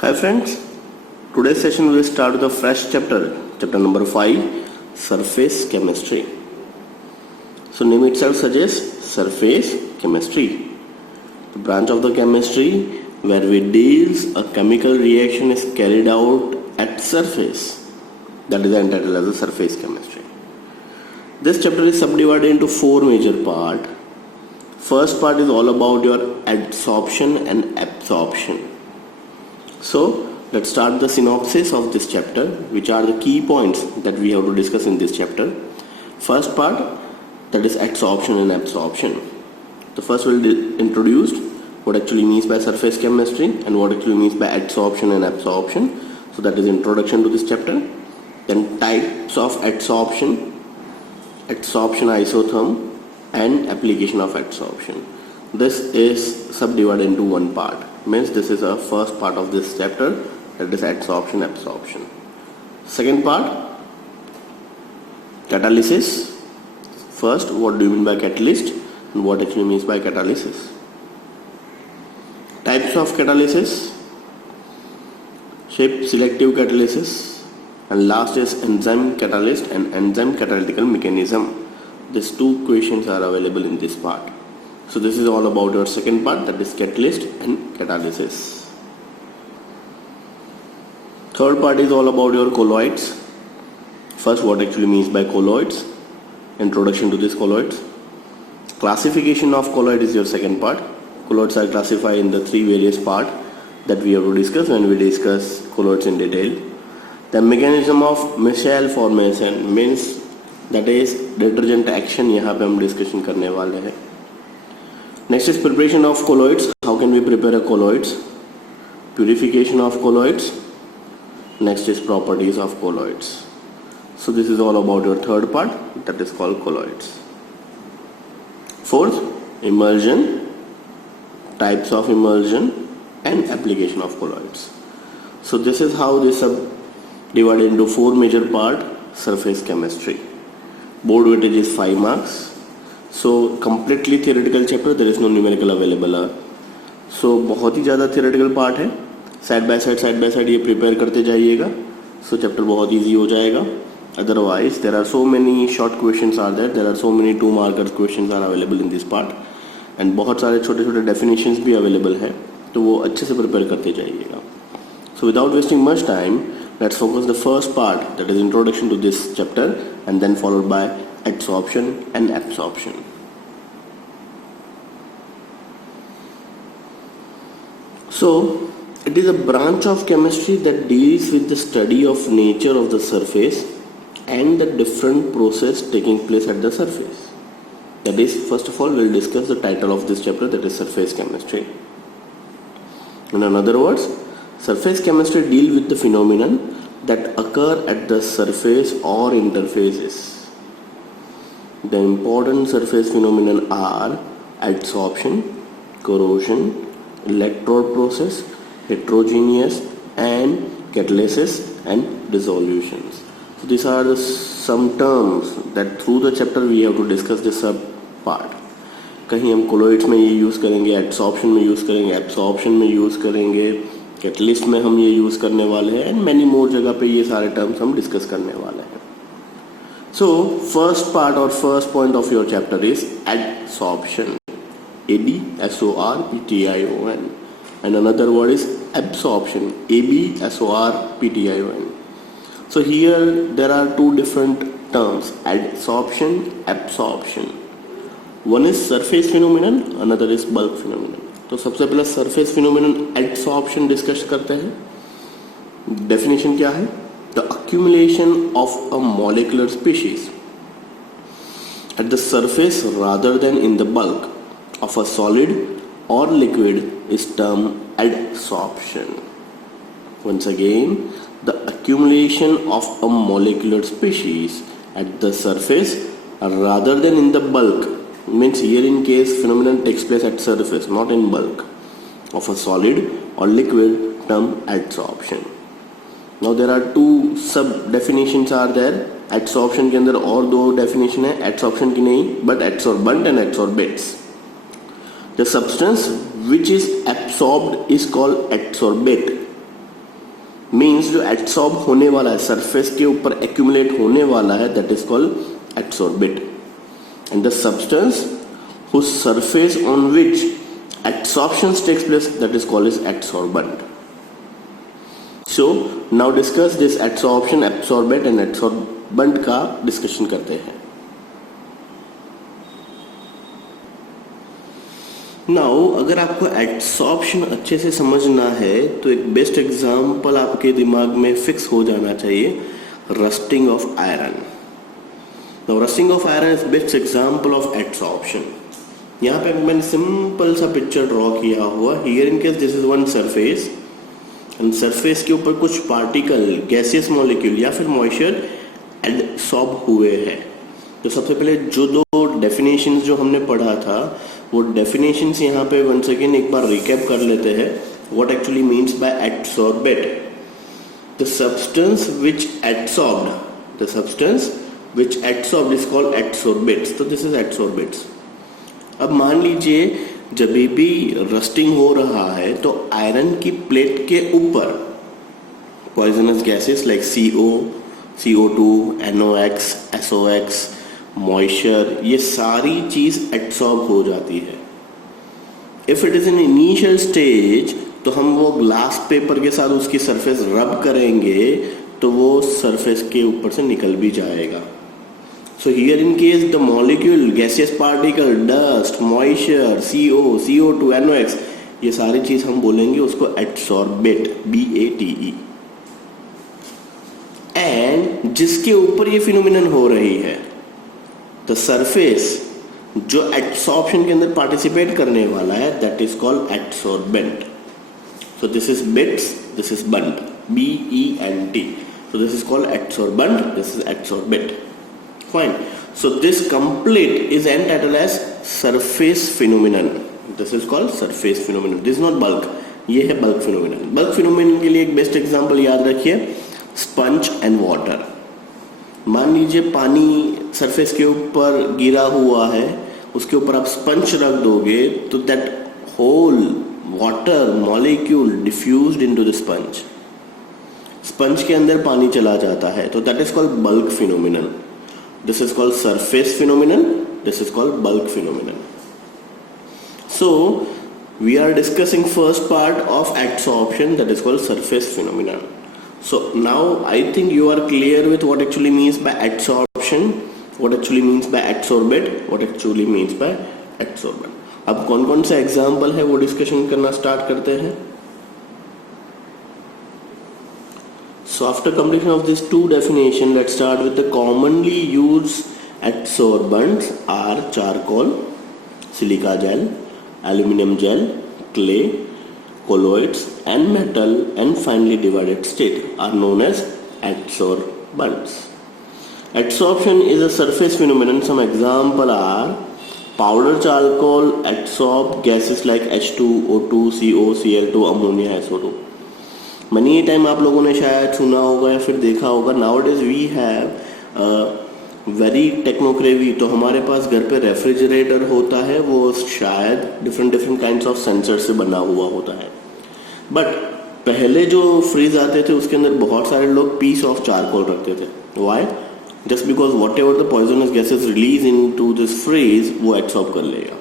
Hi friends, today's session will start with a fresh chapter number 5, surface chemistry. So name itself suggests surface chemistry, the branch of the chemistry where we deals a chemical reaction is carried out at surface. That is entitled as a surface chemistry. This chapter is subdivided into 4 major parts. First part is all about your adsorption and absorption. So let's start the synopsis of this chapter, which are the key points that we have to discuss in this chapter. First part, that is adsorption and absorption. The first will introduce what actually means by surface chemistry and what actually means by adsorption and absorption. So that is introduction to this chapter. Then types of adsorption isotherm and application of adsorption. This is subdivided into one part. Means this is a first part of this chapter, that is adsorption absorption. Second part, catalysis. First, what do you mean by catalyst and what actually means by catalysis? Types of catalysis, shape selective catalysis, and last is enzyme catalyst and enzyme catalytical mechanism. These 2 questions are available in this part. So this is all about your second part, that is catalyst and catalysis. Third part is all about your colloids. First, what actually means by colloids, introduction to this colloids. Classification of colloid is your second part. Colloids are classified in the 3 various parts that we have to discuss when we discuss colloids in detail. The mechanism of micelle formation means that is detergent action, यहाँ पे हम discussion करने वाले हैं. Next is preparation of colloids. How can we prepare a colloids? Purification of colloids. Next is properties of colloids. So this is all about your third part, that is called colloids. Fourth, emulsion, types of emulsion and application of colloids. So this is how this is divided into 4 major parts, surface chemistry. Board weightage is 5 marks. So completely theoretical chapter, there is no numerical available. So बहुत ही ज़्यादा theoretical part है. Side by side ये prepare करते जाइएगा. So chapter बहुत easy हो जाएगा. Otherwise there are so many short questions are there are so many 2 marker questions are available in this part and बहुत सारे छोटे छोटे definitions भी available है, तो वो अच्छे से प्रिपेयर करते जाइएगा. So without wasting much time, let's focus the first part, that is introduction to this chapter, and then followed by adsorption and absorption. So it is a branch of chemistry that deals with the study of nature of the surface and the different process taking place at the surface. That is, first of all, we'll discuss the title of this chapter, that is surface chemistry. In other words, surface chemistry deal with the phenomenon that occur at the surface or interfaces. The important surface phenomena are adsorption, corrosion, electrode process, heterogeneous, and catalysis and dissolutions. So these are some terms that through the chapter we have to discuss this sub part. कहीं हम colloids में ये use करेंगे, adsorption में use करेंगे, absorption में use करेंगे, catalyst में हम ये use करने वाले हैं, and many more जगह पे ये सारे terms हम discuss करने वाले हैं. So first part or first point of your chapter is adsorption, ADSORPTION, and another word is absorption, ABSORPTION. So here there are 2 different terms, adsorption, absorption. One is surface phenomenon, another is bulk phenomenon. तो सबसे पहले surface phenomenon adsorption discuss करते हैं. Definition क्या है? The accumulation of a molecular species at the surface rather than in the bulk of a solid or liquid is termed adsorption. Once again, the accumulation of a molecular species at the surface rather than in the bulk, means here in case phenomenon takes place at surface, not in bulk, of a solid or liquid, term adsorption. Now there are 2 sub definitions are there. Adsorption के अंदर और 2 definition है, adsorption की नहीं, but adsorbent and adsorbates. The substance which is absorbed is called adsorbate means जो absorb होने वाला है, सरफेस के ऊपर एक्यूमुलेट होने वाला है, that is called absorbate. And the substance whose surface on which adsorption takes place, that is called as adsorbent. So now discuss this adsorption, absorbent and adsorbent का डिस्कशन करते हैं. Now अगर आपको एडसॉर्प्शन अच्छे से समझना है तो एक बेस्ट एग्जाम्पल आपके दिमाग में फिक्स हो जाना चाहिए, rusting of iron. Now rusting of iron is best example of adsorption. यहाँ पे मैंने सिंपल सा पिक्चर ड्रॉ किया हुआ. Here in case this is one surface and surface के ऊपर कुछ पार्टिकल, गैसियस मॉलिक्यूल या फिर मॉइस्चर एडसॉर्ब हुए हैं. तो सबसे पहले जो दो डेफिनेशंस जो हमने पढ़ा था वो डेफिनेशंस यहाँ पे वंस अगेन एक बार रिकैप कर लेते हैं. What actually means by adsorbate? The substance which adsorbed, the substance which adsorbed is called adsorbates. तो दिस इज एडसॉर्बेट्स. अब मान लीजिए जब भी रस्टिंग हो रहा है तो आयरन की प्लेट के ऊपर poisonous gases like CO, CO2, NOx, SOx, moisture, ये सारी चीज एब्सॉर्ब हो जाती है. If it is in initial stage तो हम वो ग्लास पेपर के साथ उसकी सरफेस रब करेंगे तो वो सरफेस के ऊपर से निकल भी जाएगा. So here in case the molecule, gaseous particle, dust, moisture, CO, CO2, NOx, ये सारी चीज हम बोलेंगे उसको एडसॉर्बेट, BATE. एंड जिसके ऊपर ये फिनोमिनन हो रही है, द सरफेस जो एडसॉर्प्शन के अंदर पार्टिसिपेट करने वाला है, that is called adsorbent. So this is bits, this is bent, BENT. So this is called adsorbent, this is adsorbate. Fine. So this complete is entitled as surface phenomenon. This is called surface phenomenon. This is not bulk. ये है bulk phenomenon. Bulk phenomenon के लिए एक best example याद रखिए, sponge and water. मान लीजिए पानी सरफेस के ऊपर गिरा हुआ है, उसके ऊपर आप स्पंज रख दोगे तो that whole water molecule diffused into the sponge. Sponge के अंदर पानी चला जाता है तो that is called bulk phenomenon. This is called surface phenomenon. This is called bulk phenomenon. So we are discussing first part of adsorption, that is called surface phenomenon. So now I think you are clear with what actually means by adsorption, what actually means by adsorbate, what actually means by adsorbent. अब कौन कौन सा example है वो discussion करना start करते हैं. So after completion of these two definition, let's start with the commonly used adsorbents are charcoal, silica gel, aluminum gel, clay, colloids and metal and finely divided state are known as adsorbents. Adsorption is a surface phenomenon. Some example are powder charcoal adsorb gases like H2, O2, CO, Cl2, ammonia, SO2. Money time आप लोगों ने शायद सुना होगा या फिर देखा होगा, नाउअडेज वी हैव वेरी टेक्नोक्रेवी. तो हमारे पास घर पे रेफ्रिजरेटर होता है, वो शायद डिफरेंट काइंड्स ऑफ सेंसर से बना हुआ होता है. बट पहले जो फ्रीज आते थे उसके अंदर बहुत सारे लोग पीस ऑफ चारकोल रखते थे. Why? Just because whatever the poisonous gases release into this fridge वो एब्सॉर्ब कर लेगा.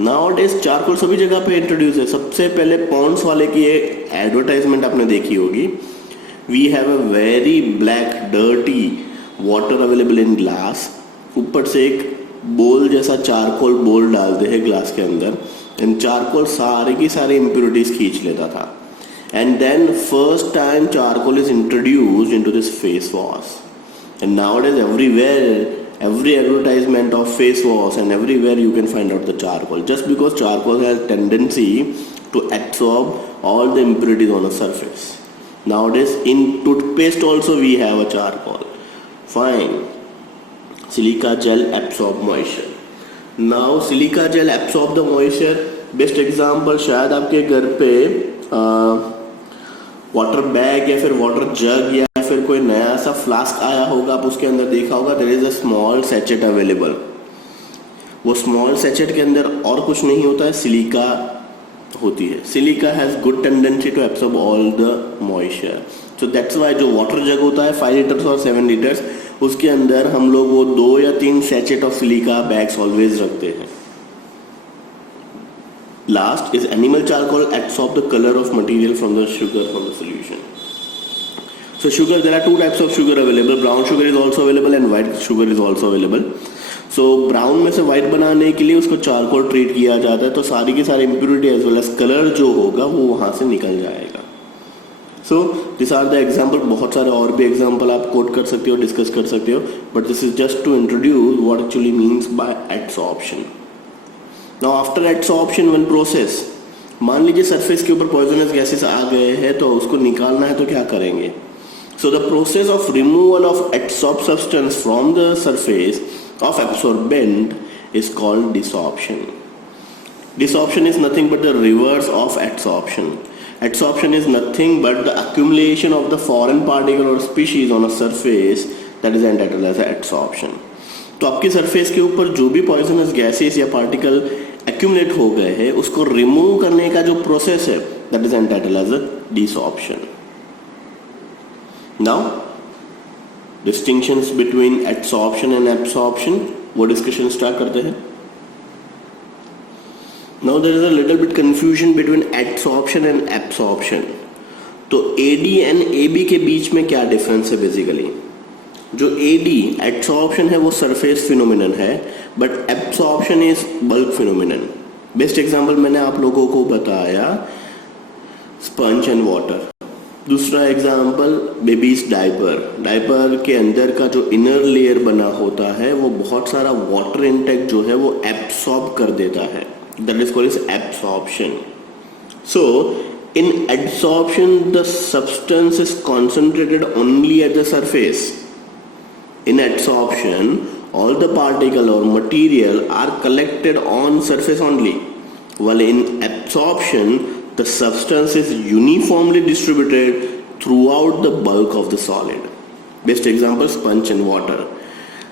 नाउअडेज चारकोल सभी जगह पे इंट्रोड्यूस है. सबसे पहले पॉन्ड्स वाले की एडवर्टाइजमेंट आपने देखी होगी. We have a very black dirty water available in glass. ऊपर से एक बोल जैसा चारकोल बोल डालते हैं ग्लास के अंदर एंड चारकोल सारे की सारी इम्प्योरिटीज खींच लेता था. And then first time charcoal is introduced into this face wash. And nowadays everywhere, every advertisement of face wash and everywhere you can find out the charcoal, just because charcoal has tendency to absorb all the impurities on a surface. Nowadays in toothpaste also we have a charcoal. Fine. Silica gel absorb moisture. Now silica gel absorb the moisture. Best example शायद आपके घर पे water bag या फिर water जग या फिर कोई नया सा फ्लास्क आया होगा, आप उसके अंदर देखा होगा there is a small sachet available. वो स्मॉल सैचेट के अंदर और कुछ नहीं होता है, सिलिका होती है. Silica has good tendency to absorb all the moisture. So that's why जो वाटर जग होता है 5 लीटर्स और 7 लीटर्स, उसके अंदर हम लोग वो 2 या 3 sachet of silica bags always रखते हैं. Last is animal charcoal absorb the color of material from the sugar from the solution. So sugar, there are 2 types of sugar available. Brown sugar is also available and white sugar is also available. So brown में से white बनाने के लिए उसको charcoal treat किया जाता है, तो सारी की सारी impurity as well as color जो होगा वो वहाँ से निकल जाएगा. So these are the example. बहुत सारे और भी example आप कोट कर सकते हो, डिस्कस कर सकते हो, but this is just to introduce what actually means by adsorption. Now after adsorption when process, मान लीजिए सरफेस के ऊपर पॉइजनस गैसेस आ गए हैं तो उसको निकालना है तो क्या करेंगे. So the process of removal of adsorbed substance from the surface of absorbent is called desorption. Desorption is nothing but the reverse of adsorption. Adsorption is nothing but the accumulation of the foreign particle or species on a surface that is entitled as adsorption. तो आपकी surface के ऊपर जो भी poisonous gases या particle accumulate हो गए हैं उसको रिमूव करने का जो प्रोसेस है that is entitled as a desorption. Now distinctions between adsorption and absorption, वो डिस्कशन स्टार्ट करते हैं. Now there is a little bit confusion between adsorption and absorption. तो एडी एंड एबी के बीच में क्या डिफरेंस है. बेसिकली जो एडी एडसॉर्प्शन है वो सरफेस फिनोमिनन है, but absorption is bulk phenomenon. Best example मैंने आप लोगों को बताया स्पंज एंड वाटर. दूसरा एग्जांपल बेबीज डायपर. डायपर के अंदर का जो इनर लेयर बना होता है वो बहुत सारा वाटर इनटेक जो है वो एब्सॉर्ब कर देता है, that is called absorption. So in adsorption the substance is concentrated only at the surface. In adsorption all the particle or material are collected on surface only, while in absorption the substance is uniformly distributed throughout the bulk of the solid. Best example sponge and water.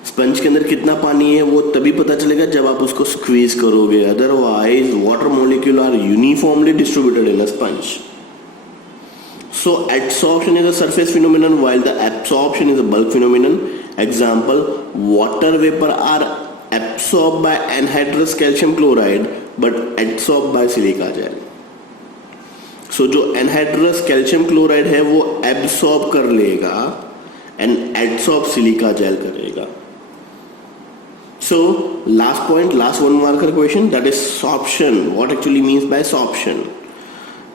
Sponge के अंदर कितना पानी है वो तभी पता चलेगा जब आप उसको स्क्वीज करोगे, otherwise water molecule are uniformly distributed in a sponge. So adsorption is a surface phenomenon while the absorption is a bulk phenomenon. Example, water vapor are absorbed by anhydrous calcium chloride but adsorbed by silica gel. So जो anhydrous calcium chloride है वो absorb कर लेगा and adsorb silica gel करेगा. So last point, last one marker question, that is sorption. What actually means by sorption?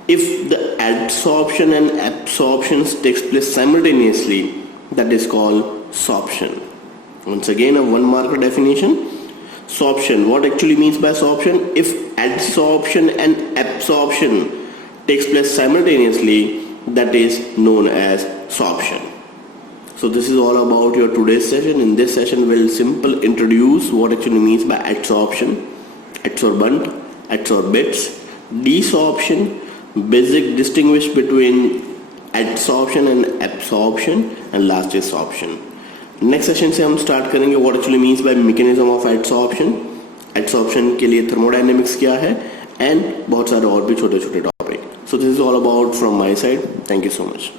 If the adsorption and absorption takes place simultaneously, that is called sorption. Once again a one marker definition. Sorption, what actually means by sorption? If adsorption and absorption takes place simultaneously, that is known as sorption. So this is all about your today's session. In this session we'll simply introduce what actually means by adsorption, adsorbent, adsorbents, desorption, basic distinguish between adsorption and absorption, and last is sorption. Next session से हम start करेंगे what actually means by mechanism of adsorption. Adsorption के लिए thermodynamics क्या है and बहुत सारे और भी छोटे छोटे topic. So this is all about from my side. Thank you so much.